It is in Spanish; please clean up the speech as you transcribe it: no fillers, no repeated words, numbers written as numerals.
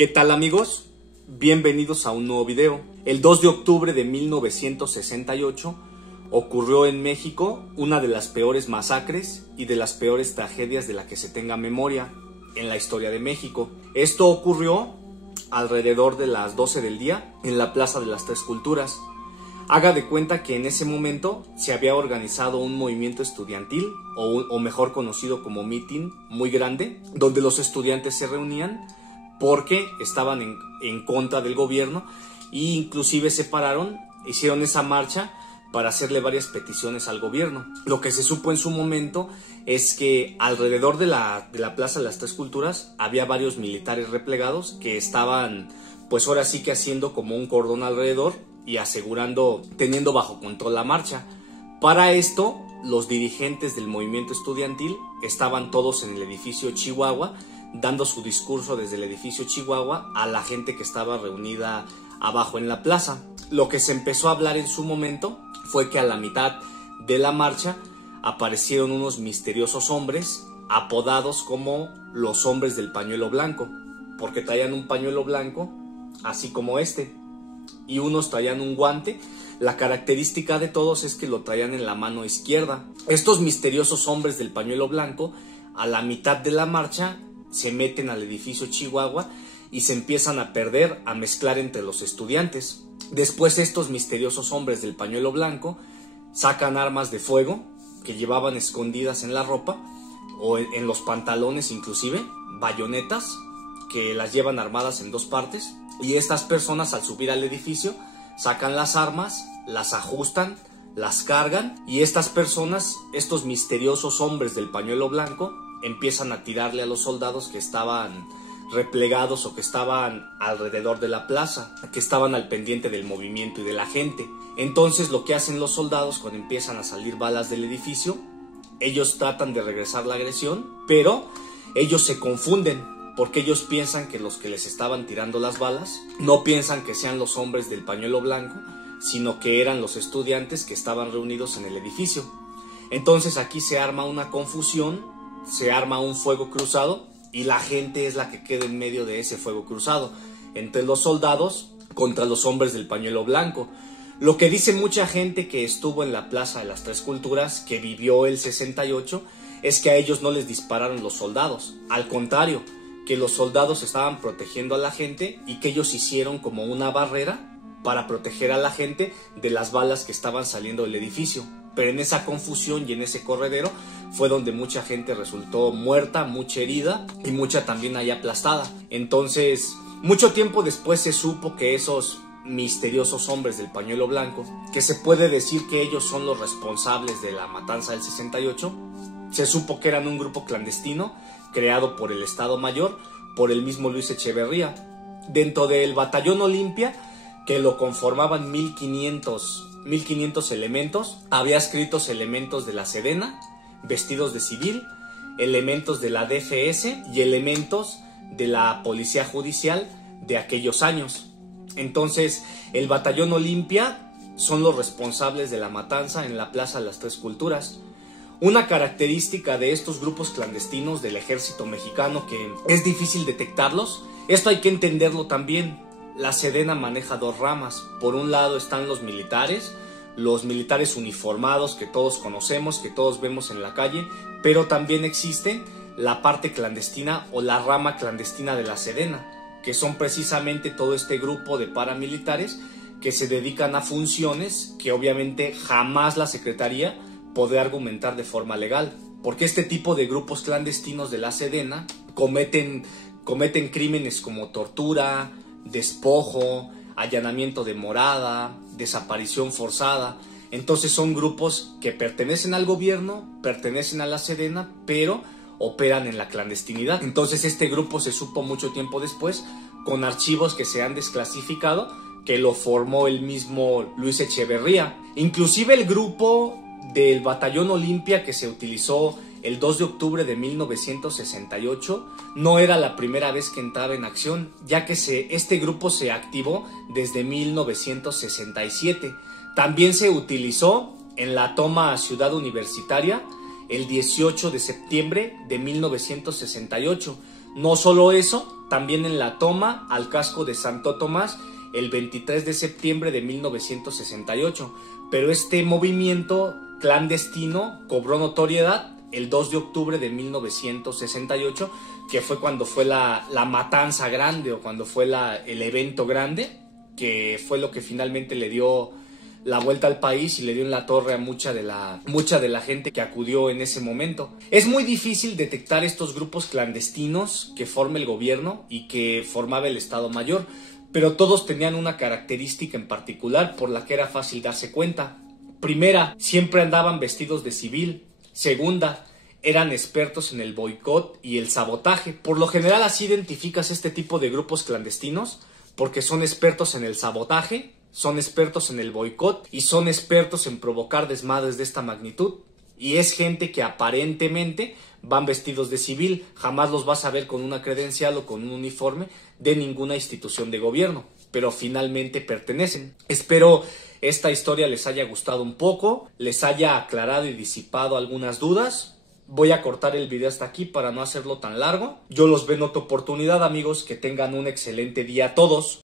¿Qué tal, amigos? Bienvenidos a un nuevo video. El 2 de octubre de 1968 ocurrió en México una de las peores masacres y de las peores tragedias de la que se tenga memoria en la historia de México. Esto ocurrió alrededor de las 12 del día en la Plaza de las Tres Culturas. Haga de cuenta que en ese momento se había organizado un movimiento estudiantil, o mejor conocido como mitin, muy grande, donde los estudiantes se reunían porque estaban en contra del gobierno e inclusive se pararon, hicieron esa marcha para hacerle varias peticiones al gobierno. Lo que se supo en su momento es que alrededor de la Plaza de las Tres Culturas había varios militares replegados que estaban, pues ahora sí que haciendo como un cordón alrededor y asegurando, teniendo bajo control la marcha. Para esto, los dirigentes del movimiento estudiantil estaban todos en el edificio Chihuahua, dando su discurso desde el edificio Chihuahua a la gente que estaba reunida abajo en la plaza. Lo que se empezó a hablar en su momento fue que a la mitad de la marcha aparecieron unos misteriosos hombres apodados como los hombres del pañuelo blanco, porque traían un pañuelo blanco así como este, y unos traían un guante. La característica de todos es que lo traían en la mano izquierda. Estos misteriosos hombres del pañuelo blanco, a la mitad de la marcha, se meten al edificio Chihuahua y se empiezan a perder, a mezclar entre los estudiantes. Después estos misteriosos hombres del pañuelo blanco sacan armas de fuego que llevaban escondidas en la ropa o en los pantalones, inclusive bayonetas que las llevan armadas en dos partes, y estas personas al subir al edificio sacan las armas, las ajustan, las cargan, y estas personas, estos misteriosos hombres del pañuelo blanco, empiezan a tirarle a los soldados que estaban replegados o que estaban alrededor de la plaza, que estaban al pendiente del movimiento y de la gente. Entonces lo que hacen los soldados cuando empiezan a salir balas del edificio, ellos tratan de regresar la agresión, pero ellos se confunden porque ellos piensan que los que les estaban tirando las balas no piensan que sean los hombres del pañuelo blanco, sino que eran los estudiantes que estaban reunidos en el edificio. Entonces aquí se arma una confusión, se arma un fuego cruzado y la gente es la que queda en medio de ese fuego cruzado entre los soldados contra los hombres del pañuelo blanco. Lo que dice mucha gente que estuvo en la Plaza de las Tres Culturas, que vivió el 68, es que a ellos no les dispararon los soldados, al contrario, que los soldados estaban protegiendo a la gente y que ellos hicieron como una barrera para proteger a la gente de las balas que estaban saliendo del edificio. Pero en esa confusión y en ese corredero fue donde mucha gente resultó muerta, mucha herida y mucha también ahí aplastada. Entonces, mucho tiempo después se supo que esos misteriosos hombres del pañuelo blanco, que se puede decir que ellos son los responsables de la matanza del 68, se supo que eran un grupo clandestino creado por el Estado Mayor, por el mismo Luis Echeverría. Dentro del Batallón Olimpia, que lo conformaban 1500 elementos, había escritos elementos de la Sedena, vestidos de civil, elementos de la DFS y elementos de la Policía Judicial de aquellos años. Entonces, el Batallón Olimpia son los responsables de la matanza en la Plaza de las Tres Culturas. Una característica de estos grupos clandestinos del ejército mexicano que es difícil detectarlos, esto hay que entenderlo también. La Sedena maneja dos ramas. Por un lado están los militares uniformados que todos conocemos, que todos vemos en la calle, pero también existe la parte clandestina o la rama clandestina de la Sedena, que son precisamente todo este grupo de paramilitares que se dedican a funciones que obviamente jamás la Secretaría podrá argumentar de forma legal, porque este tipo de grupos clandestinos de la Sedena cometen crímenes como tortura, despojo, allanamiento de morada, desaparición forzada. Entonces son grupos que pertenecen al gobierno, pertenecen a la Sedena, pero operan en la clandestinidad. Entonces este grupo se supo mucho tiempo después, con archivos que se han desclasificado, que lo formó el mismo Luis Echeverría. Inclusive el grupo del Batallón Olimpia que se utilizó el 2 de octubre de 1968 no era la primera vez que entraba en acción, ya que este grupo se activó desde 1967. También se utilizó en la toma a Ciudad Universitaria el 18 de septiembre de 1968. No solo eso, también en la toma al casco de Santo Tomás el 23 de septiembre de 1968, pero este movimiento clandestino cobró notoriedad el 2 de octubre de 1968, que fue cuando fue la matanza grande o cuando fue el evento grande, que fue lo que finalmente le dio la vuelta al país y le dio en la torre a mucha de la gente que acudió en ese momento. Es muy difícil detectar estos grupos clandestinos que forma el gobierno y que formaba el Estado Mayor, pero todos tenían una característica en particular por la que era fácil darse cuenta. Primera, siempre andaban vestidos de civil. Segunda, eran expertos en el boicot y el sabotaje. Por lo general así identificas este tipo de grupos clandestinos, porque son expertos en el sabotaje, son expertos en el boicot y son expertos en provocar desmadres de esta magnitud. Y es gente que aparentemente van vestidos de civil, jamás los vas a ver con una credencial o con un uniforme de ninguna institución de gobierno, pero finalmente pertenecen. Espero esta historia les haya gustado un poco, les haya aclarado y disipado algunas dudas. Voy a cortar el video hasta aquí para no hacerlo tan largo. Yo los veo en otra oportunidad, amigos. Que tengan un excelente día a todos.